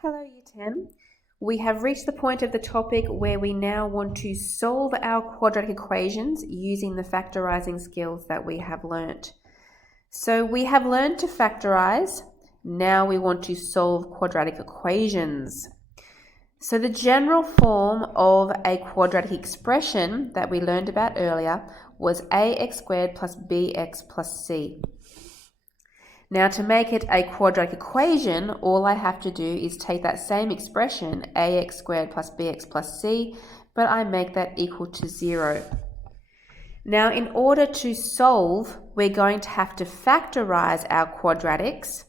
Hello Year 10. We have reached the point of the topic where we now want to solve our quadratic equations using the factorizing skills that we have learnt. So we have learned to factorize. Now we want to solve quadratic equations. So the general form of a quadratic expression that we learned about earlier was ax squared plus bx plus c. Now to make it a quadratic equation, all I have to do is take that same expression, ax squared plus bx plus c, but I make that equal to 0. Now in order to solve, we're going to have to factorize our quadratics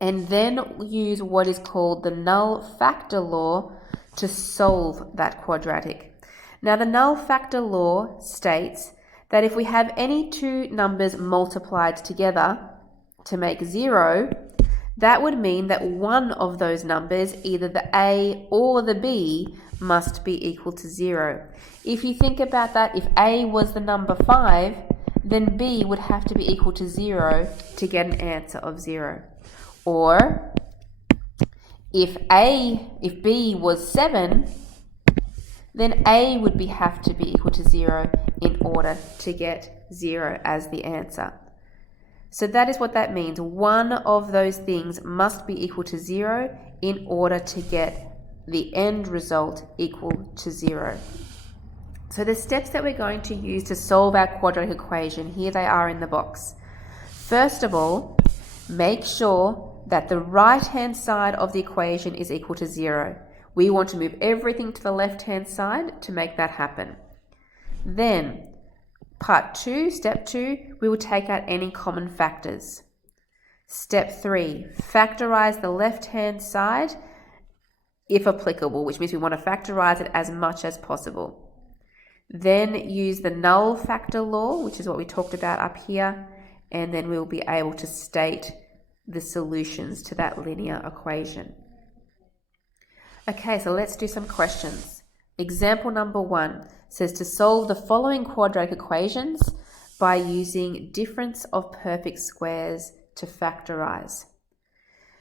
and then use what is called the Null Factor Law to solve that quadratic. Now the Null Factor Law states that if we have any two numbers multiplied together to make 0, that would mean that one of those numbers, either the a or the b, must be equal to 0. If you think about that, if a was the number 5, then b would have to be equal to 0 to get an answer of 0. Or if b was 7, then a would have to be equal to 0 in order to get 0 as the answer. So that is what that means. One of those things must be equal to 0 in order to get the end result equal to 0. So the steps that we're going to use to solve our quadratic equation, here they are in the box. First of all, make sure that the right-hand side of the equation is equal to 0. We want to move everything to the left-hand side to make that happen. Then, step 2, we will take out any common factors. Step 3, factorize the left-hand side if applicable, which means we want to factorize it as much as possible. Then use the Null Factor Law, which is what we talked about up here, and then we'll be able to state the solutions to that linear equation. Okay, so let's do some questions. Example number 1 says to solve the following quadratic equations by using difference of perfect squares to factorize.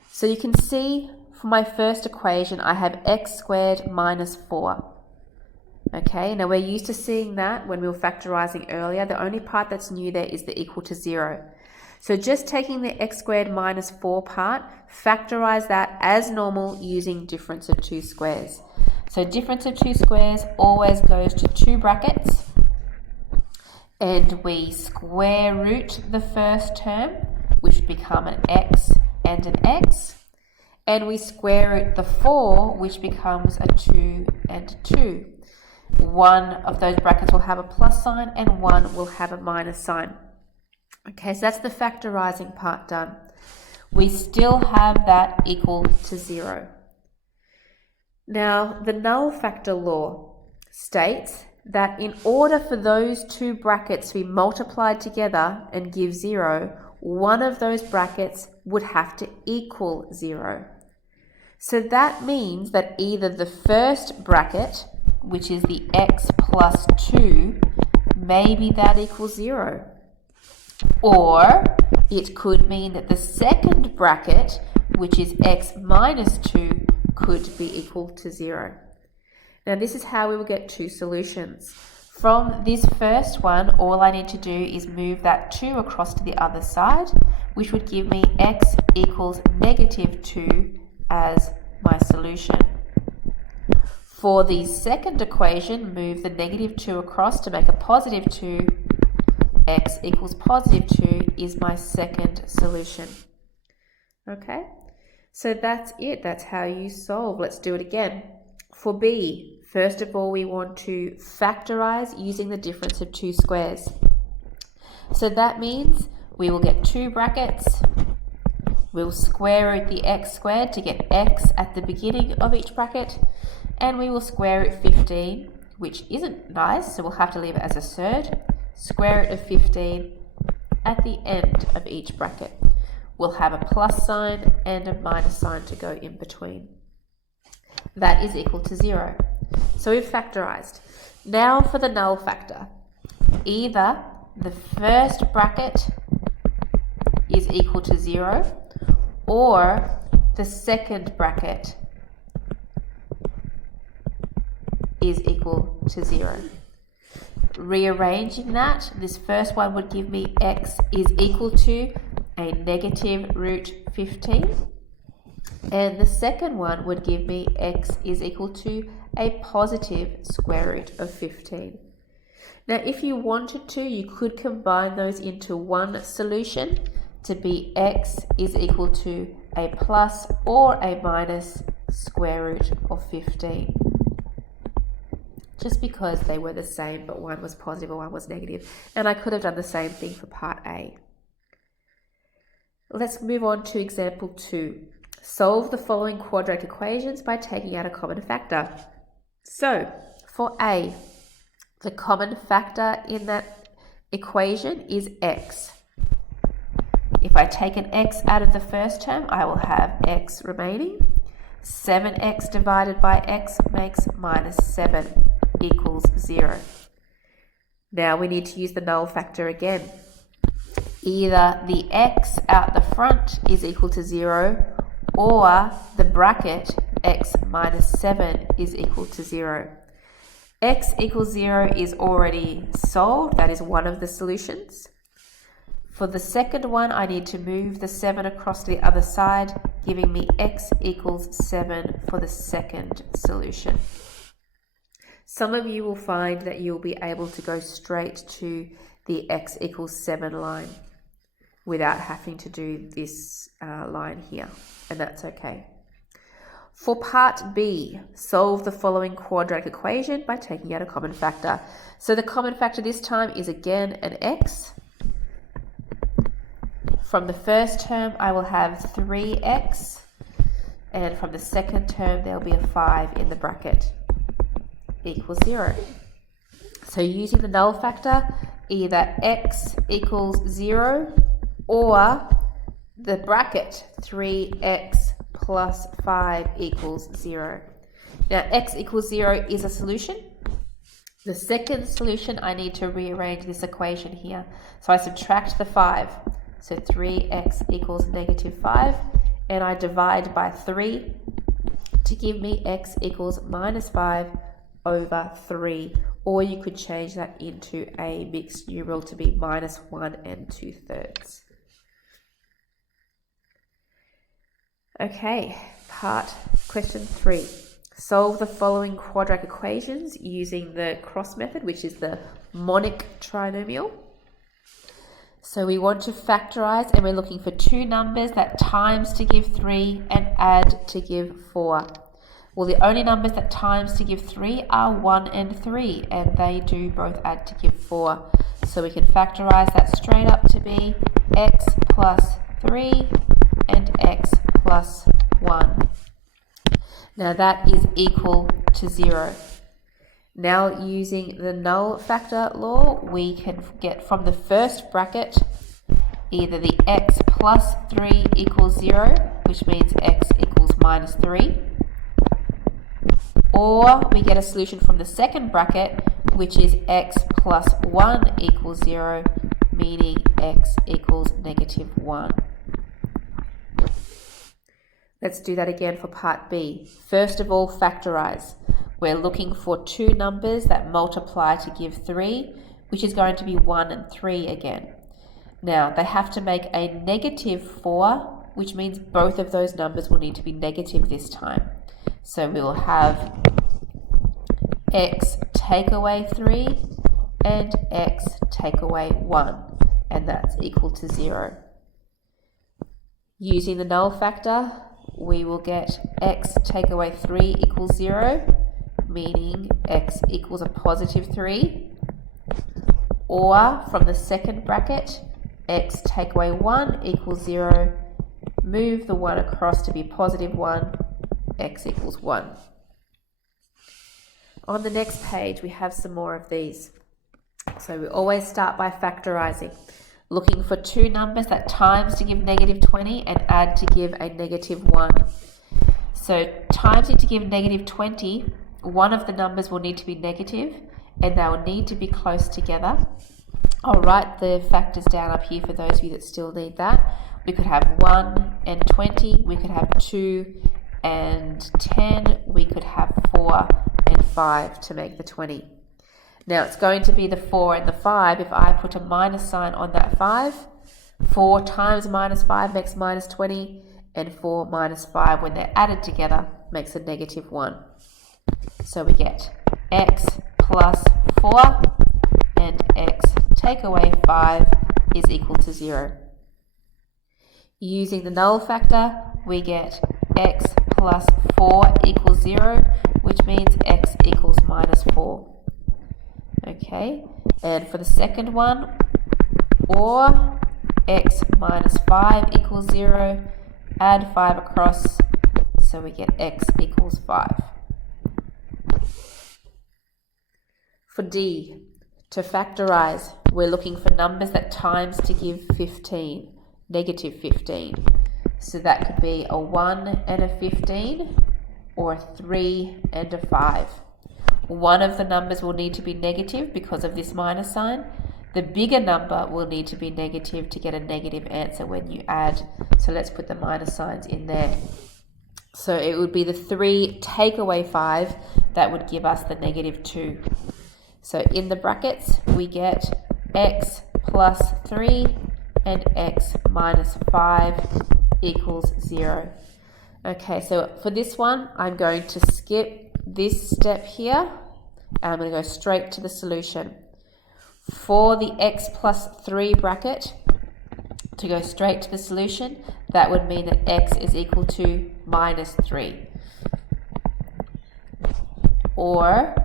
So you can see for my first equation I have x squared minus 4. Okay, now we're used to seeing that when we were factorizing earlier. The only part that's new there is the equal to 0. So just taking the x squared minus 4 part, factorize that as normal using difference of two squares. So difference of two squares always goes to two brackets, and we square root the first term, which would become an x and an x, and we square root the 4, which becomes a 2 and a 2. One of those brackets will have a plus sign and one will have a minus sign. Okay, so that's the factorizing part done. We still have that equal to 0. Now, the Null Factor Law states that in order for those two brackets to be multiplied together and give 0, one of those brackets would have to equal 0. So that means that either the first bracket, which is the x plus 2, maybe that equals 0. Or it could mean that the second bracket, which is x minus 2, could be equal to 0. Now this is how we will get two solutions. From this first one, all I need to do is move that 2 across to the other side, which would give me x equals negative 2 as my solution. For the second equation, move the negative 2 across to make a positive 2. X equals positive 2 is my second solution. Okay, so that's it. That's how you solve. Let's do it again. For B, first of all, we want to factorize using the difference of two squares. So that means we will get two brackets. We'll square root the x squared to get x at the beginning of each bracket. And we will square root 15, which isn't nice, so we'll have to leave it as a third. Square root of 15 at the end of each bracket. We'll have a plus sign and a minus sign to go in between. That is equal to 0. So we've factorized. Now for the null factor. Either the first bracket is equal to 0, or the second bracket is equal to 0. Rearranging that, this first one would give me x is equal to a negative root 15. And the second one would give me x is equal to a positive square root of 15. Now, if you wanted to, you could combine those into one solution to be x is equal to a plus or a minus square root of 15. Just because they were the same, but one was positive and one was negative. And I could have done the same thing for part A. Let's move on to example 2. Solve the following quadratic equations by taking out a common factor. So, for A, the common factor in that equation is x. If I take an x out of the first term, I will have x remaining. 7x divided by x makes minus 7 equals 0. Now we need to use the null factor again. Either the x out the front is equal to 0, or the bracket x minus 7 is equal to 0. X equals 0 is already solved. That is one of the solutions. For the second one, I need to move the 7 across to the other side, giving me x equals 7 for the second solution. Some of you will find that you'll be able to go straight to the x equals 7 line without having to do this line here, and that's okay. For part B, solve the following quadratic equation by taking out a common factor. So the common factor this time is again an x. From the first term, I will have 3x, and from the second term, there'll be a 5 in the bracket, equals 0. So using the null factor, either x equals 0 or the bracket 3x plus 5 equals 0. Now x equals 0 is a solution. The second solution, I need to rearrange this equation here. So I subtract the 5. So 3x equals negative 5, and I divide by 3 to give me x equals minus 5 over 3. Or you could change that into a mixed numeral to be minus 1 2/3. Okay, question 3. Solve the following quadratic equations using the cross method, which is the monic trinomial. So we want to factorize, and we're looking for two numbers that times to give 3 and add to give 4. Well, the only numbers that times to give 3 are 1 and 3, and they do both add to give 4. So we can factorize that straight up to be x plus 3 and x plus 1. Now that is equal to 0. Now using the null factor law, we can get from the first bracket either the x plus 3 equals 0, which means x equals minus 3, or we get a solution from the second bracket, which is x plus 1 equals 0, meaning x equals negative 1. Let's do that again for part B. First of all, factorize. We're looking for two numbers that multiply to give 3, which is going to be 1 and 3 again. Now, they have to make a negative 4, which means both of those numbers will need to be negative this time. So we will have x take away 3 and x take away 1, and that's equal to 0. Using the null factor, we will get x take away 3 equals 0, meaning x equals a positive 3, or from the second bracket, x take away 1 equals 0, move the 1 across to be positive 1, x equals 1. On the next page, we have some more of these. So we always start by factorizing, looking for two numbers that times to give negative 20 and add to give a negative 1. So timesing to give negative 20, one of the numbers will need to be negative, and they will need to be close together. I'll write the factors down up here for those of you that still need that. we could have 1 and 20, we could have 2 and 10, we could have 4 and 5 to make the 20. Now it's going to be the 4 and the 5. If I put a minus sign on that 5, 4 times minus 5 makes minus 20, and 4 minus 5, when they're added together, makes a negative 1. So we get x plus 4 and x take away 5 is equal to 0. Using the null factor, we get x plus 4 equals 0, which means x equals minus 4. Okay, and for the second one, or x minus 5 equals 0, add 5 across, so we get x equals 5. For D, to factorize, we're looking for numbers that times to give 15, negative 15. So that could be a 1 and a 15, or a 3 and a 5. One of the numbers will need to be negative because of this minus sign. The bigger number will need to be negative to get a negative answer when you add. So let's put the minus signs in there. So it would be the 3 take away 5 that would give us the negative 2. So in the brackets, we get x plus 3 and x minus 5 equals 0. Okay, so for this one, I'm going to skip this step here, and I'm going to go straight to the solution. For the x plus 3 bracket, to go straight to the solution, that would mean that x is equal to minus 3. Or,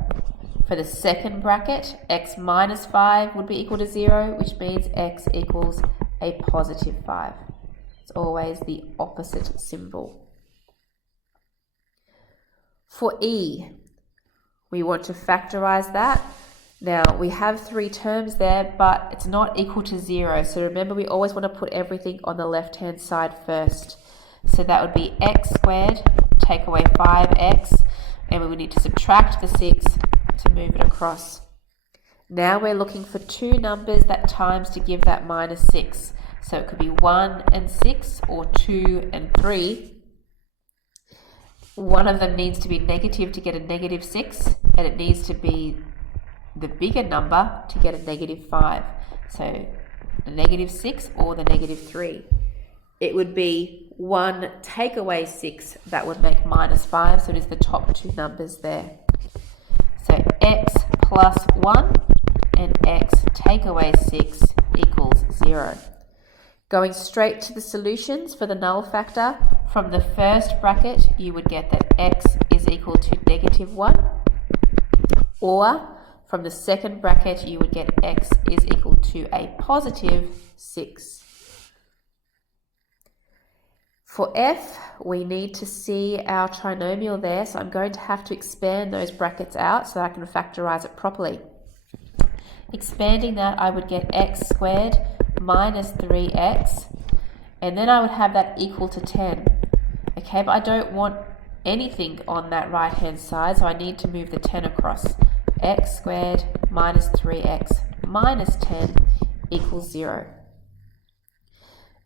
for the second bracket, x minus 5 would be equal to 0, which means x equals a positive 5. It's always the opposite symbol. For E, we want to factorize that. Now, we have 3 terms there, but it's not equal to 0. So remember, we always want to put everything on the left-hand side first. So that would be x squared, take away 5x, and we would need to subtract the 6 to move it across. Now we're looking for 2 numbers that times to give that minus 6. So it could be 1 and 6, or 2 and 3. One of them needs to be negative to get a negative 6, and it needs to be the bigger number to get a negative 5. So the negative 6 or the negative 3. It would be 1 take away 6 that would make minus 5, so it is the top 2 numbers there. So x plus 1 and x take away 6 equals 0. Going straight to the solutions for the null factor, from the first bracket you would get that x is equal to negative 1, or from the second bracket you would get x is equal to a positive 6. For F, we need to see our trinomial there, so I'm going to have to expand those brackets out so that I can factorize it properly. Expanding that, I would get x squared minus 3x, and then I would have that equal to 10. Okay, but I don't want anything on that right hand side, so I need to move the 10 across. X squared minus 3x minus 10 equals 0.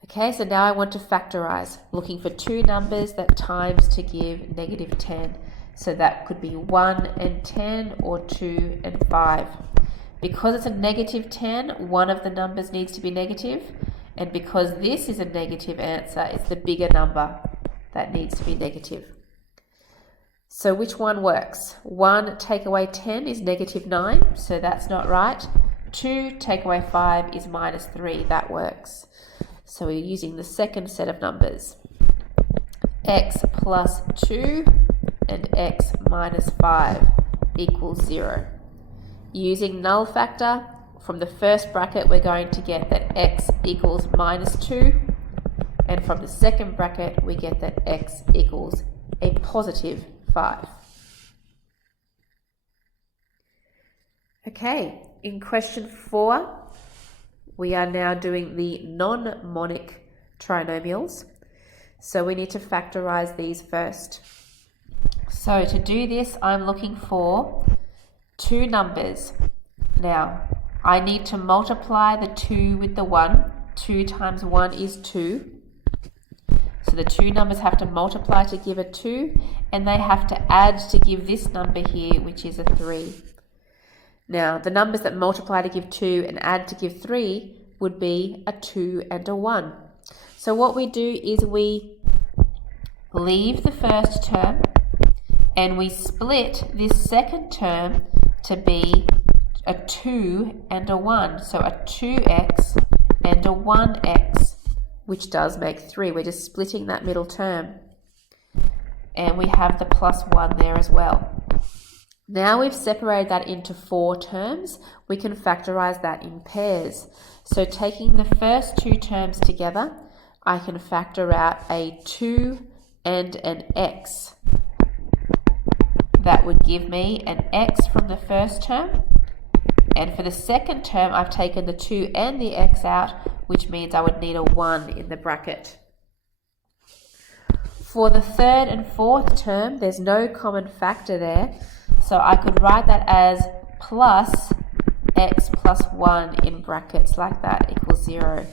Okay, so now I want to factorize, looking for 2 numbers that times to give negative 10. So that could be 1 and 10, or 2 and 5. Because it's a negative 10, one of the numbers needs to be negative, and because this is a negative answer, it's the bigger number that needs to be negative. So which one works? 1 take away 10 is negative 9, so that's not right. 2 take away 5 is minus 3, that works. So we're using the second set of numbers. X plus 2 and x minus 5 equals 0. Using null factor, from the first bracket we're going to get that x equals minus 2, and from the second bracket we get that x equals a positive 5. Okay, in question 4, we are now doing the non-monic trinomials. So we need to factorize these first. So to do this, I'm looking for 2 numbers. Now, I need to multiply the 2 with the 1. 2 times 1 is 2. So the two numbers have to multiply to give a 2, and they have to add to give this number here, which is a 3. Now, the numbers that multiply to give 2 and add to give 3 would be a 2 and a 1. So what we do is we leave the first term and we split this second term to be a 2 and a 1. So a 2x and a 1x, which does make 3. We're just splitting that middle term. And we have the plus 1 there as well. Now we've separated that into 4 terms, we can factorize that in pairs. So taking the first 2 terms together, I can factor out a 2 and an x. That would give me an x from the first term. And for the second term, I've taken the 2 and the x out, which means I would need a 1 in the bracket. For the third and fourth term, there's no common factor there. So I could write that as plus x plus 1 in brackets like that equals 0.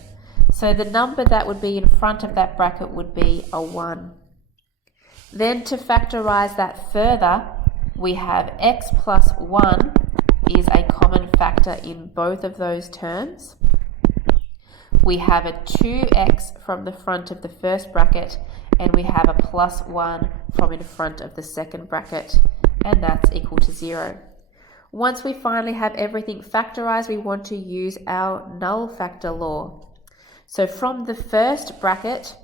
So the number that would be in front of that bracket would be a 1. Then to factorize that further, we have x plus 1 is a common factor in both of those terms. We have a 2x from the front of the first bracket, and we have a plus 1 from in front of the second bracket, and that's equal to 0. Once we finally have everything factorized, we want to use our null factor law. So from the first bracket,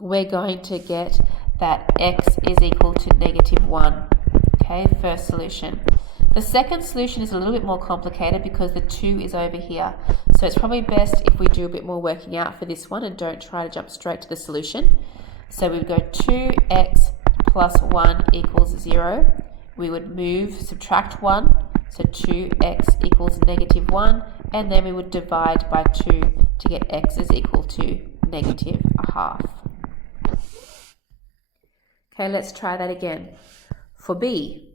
we're going to get that x is equal to -1. Okay, first solution. The second solution is a little bit more complicated because the 2 is over here. So it's probably best if we do a bit more working out for this one and don't try to jump straight to the solution. So we would go 2x plus 1 equals 0. We would subtract 1, so 2x equals -1, and then we would divide by 2 to get x is equal to -1/2. Okay, let's try that again. For b,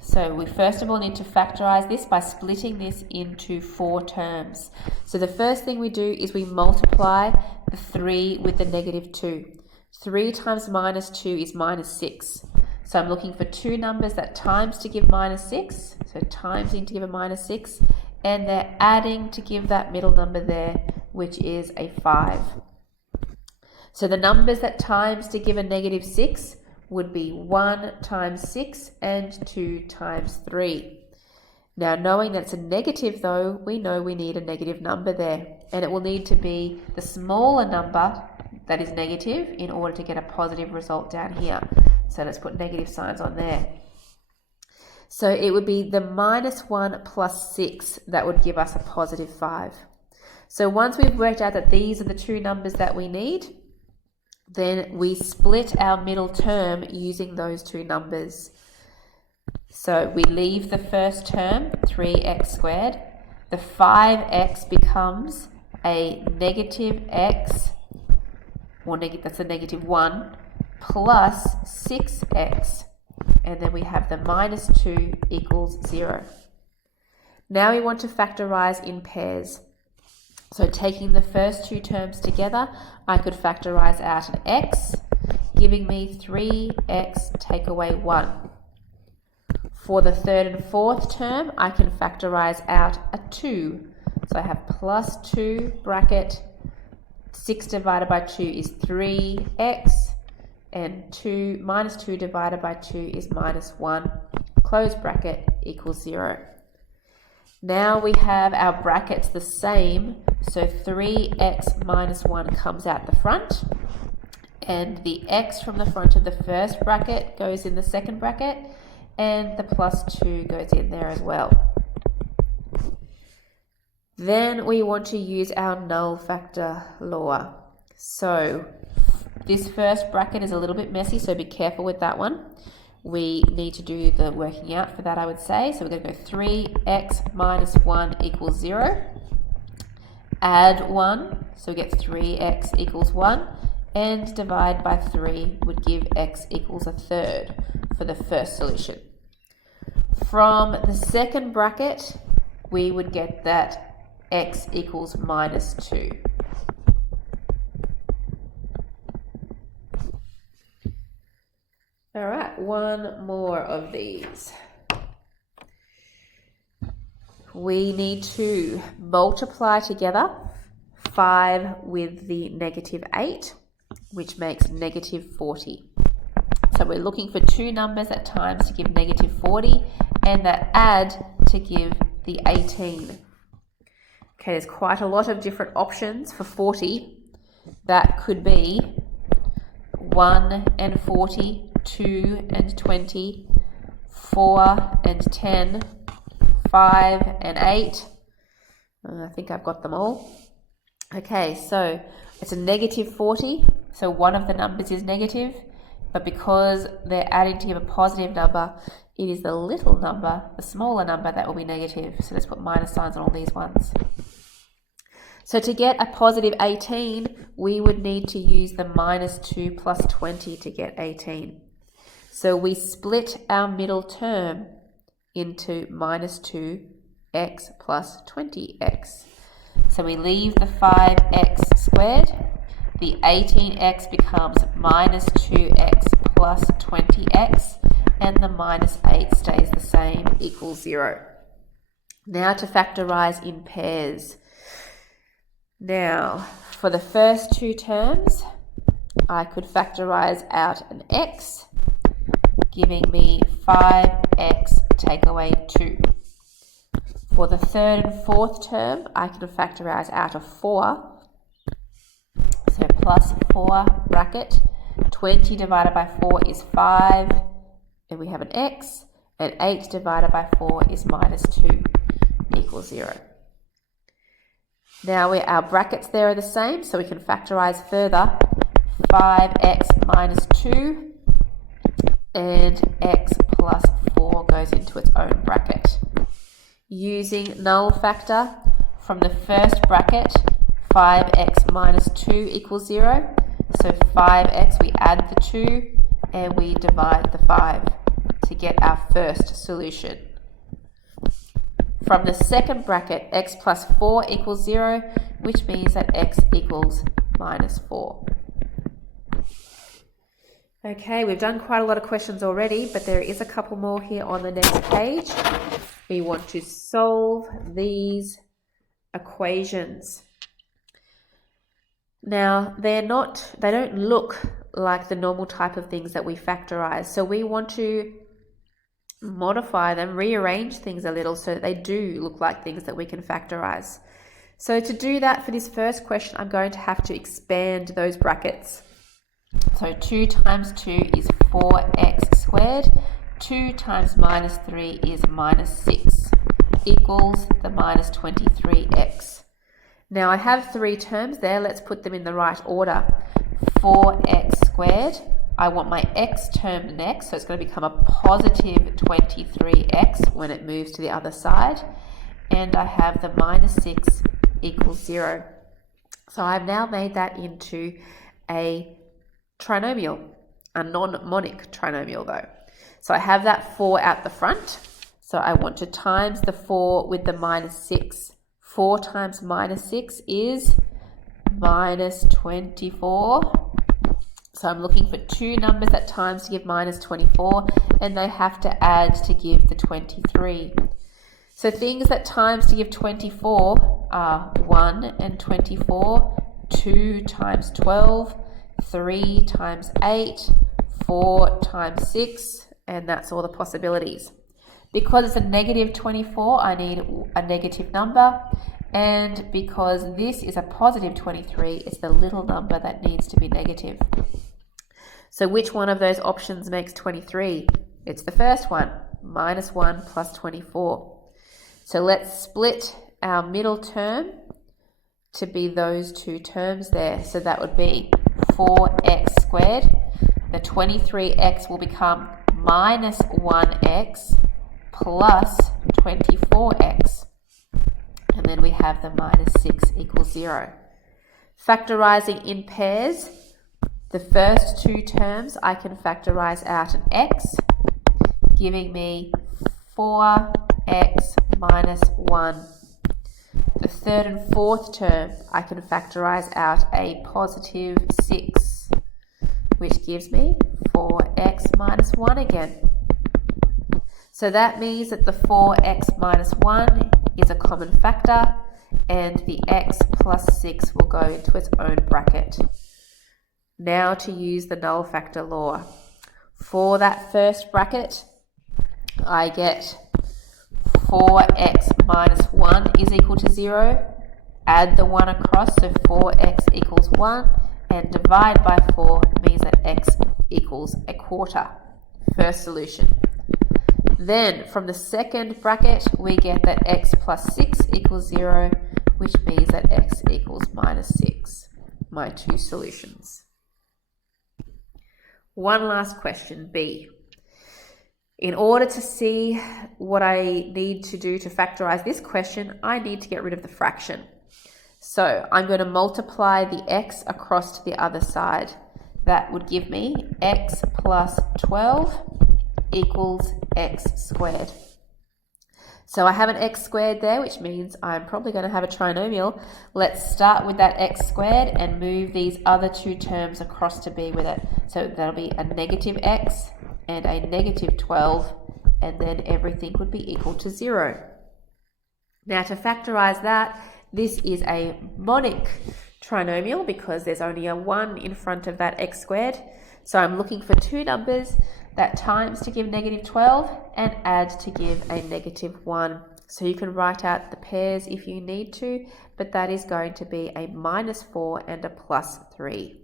so we first of all need to factorize this by splitting this into 4 terms. So the first thing we do is we multiply the 3 with the -2. 3 times -2 is -6. So I'm looking for 2 numbers that times to give -6. So timesing to give a -6. And they're adding to give that middle number there, which is a 5. So the numbers that times to give a -6 would be 1 times 6 and 2 times 3. Now, knowing that it's a negative though, we know we need a negative number there, and it will need to be the smaller number that is negative in order to get a positive result down here. So let's put negative signs on there. So it would be the -1 plus 6 that would give us a positive 5. So once we've worked out that these are the 2 numbers that we need, then we split our middle term using those 2 numbers. So we leave the first term, 3x squared. The 5x becomes a negative x, or that's a -1, plus 6x. And then we have the -2 equals 0. Now we want to factorize in pairs. So taking the first 2 terms together, I could factorize out an x, giving me 3x take away 1. For the third and fourth term, I can factorize out a 2. So I have plus 2 bracket, 6 divided by 2 is 3x, and -2 divided by 2 is -1, close bracket equals 0. Now we have our brackets the same, so 3x minus 1 comes out the front, and the x from the front of the first bracket goes in the second bracket, and the plus 2 goes in there as well. Then we want to use our null factor law. So this first bracket is a little bit messy, so be careful with that one. We need to do the working out for that, I would say. So we're going to go 3x minus 1 equals 0. Add 1, so we get 3x equals 1. And divide by 3 would give x equals a third for the first solution. From the second bracket, we would get that x equals -2. All right, one more of these. We need to multiply together 5 with the -8, which makes -40. So we're looking for two numbers at times to give -40 and that add to give the 18. Okay, there's quite a lot of different options for 40. That could be 1 and 40, 2 and 20, 4 and 10, 5 and 8. I think I've got them all. Okay, so it's a -40, so one of the numbers is negative, but because they're adding to give a positive number, it is the little number, the smaller number, that will be negative. So let's put minus signs on all these ones. So to get a positive 18, we would need to use the -2 plus 20 to get 18. So we split our middle term into -2x plus 20x. So we leave the 5x squared. The 18x becomes -2x plus 20x, and the -8 stays the same, equals 0. Now to factorize in pairs. Now, for the first two terms, I could factorize out an x, giving me 5x take away 2. For the third and fourth term, I can factorize out a 4. So plus 4 bracket, 20 divided by 4 is 5, and we have an x, and 8 divided by 4 is -2, equals 0. Now our brackets there are the same, so we can factorize further. 5x minus 2, and x plus 4 goes into its own bracket. Using null factor, from the first bracket, 5x minus 2 equals 0. So 5x, we add the 2 and we divide the 5 to get our first solution. From the second bracket, x plus 4 equals 0, which means that x equals -4. Okay, we've done quite a lot of questions already, but there is a couple more here on the next page. We want to solve these equations. Now, they don't look like the normal type of things that we factorize. So we want to modify them, rearrange things a little so that they do look like things that we can factorize. So to do that, for this first question, I'm going to have to expand those brackets. So 2 times 2 is 4x squared. 2 times -3 is -6, equals the -23x. Now I have 3 terms there. Let's put them in the right order. 4x squared. I want my x term next, so it's going to become a positive 23x when it moves to the other side. And I have the -6 equals 0. So I've now made that into a trinomial, a non-monic trinomial though. So I have that 4 out the front. So I want to times the 4 with the -6. 4 times -6 is -24. So I'm looking for two numbers at times to give -24, and they have to add to give the 23. So things that times to give 24 are 1 and 24, 2 times 12, 3 times 8, 4 times 6, and that's all the possibilities. Because it's a -24, I need a negative number, and because this is a positive 23, it's the little number that needs to be negative. So which one of those options makes 23? It's the first one, -1 plus 24. So let's split our middle term to be those two terms there. So that would be 4x squared. The 23x will become -1x plus 24x. And then we have the -6 equals 0. Factorizing in pairs, the first two terms I can factorize out an x, giving me 4x minus 1. The third and fourth term I can factorize out a positive 6, which gives me 4x minus 1 again. So that means that the 4x minus 1 is a common factor, and the x plus 6 will go into its own bracket. Now to use the null factor law. For that first bracket, I get 4x minus 1 is equal to 0. Add the 1 across, so 4x equals 1, and divide by 4 means that x equals a quarter. First solution. Then from the second bracket, we get that x plus 6 equals 0, which means that x equals minus 6. My two solutions. One last question, B. In order to see what I need to do to factorize this question, I need to get rid of the fraction. So I'm going to multiply the x across to the other side. That would give me x plus 12 equals x squared. So I have an x squared there, which means I'm probably going to have a trinomial. Let's start with that x squared and move these other two terms across to be with it. So that'll be a negative x and a negative 12, and then everything would be equal to 0. Now to factorize that, this is a monic trinomial because there's only a 1 in front of that x squared. So I'm looking for two numbers that times to give negative 12 and add to give a negative 1. So you can write out the pairs if you need to, but that is going to be a minus 4 and a plus 3.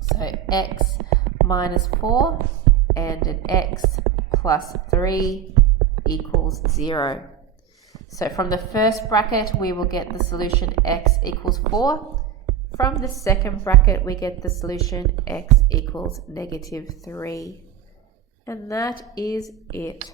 So x minus 4 and an x plus 3 equals 0. So from the first bracket, we will get the solution x equals 4. From the second bracket, we get the solution x equals negative 3. And that is it.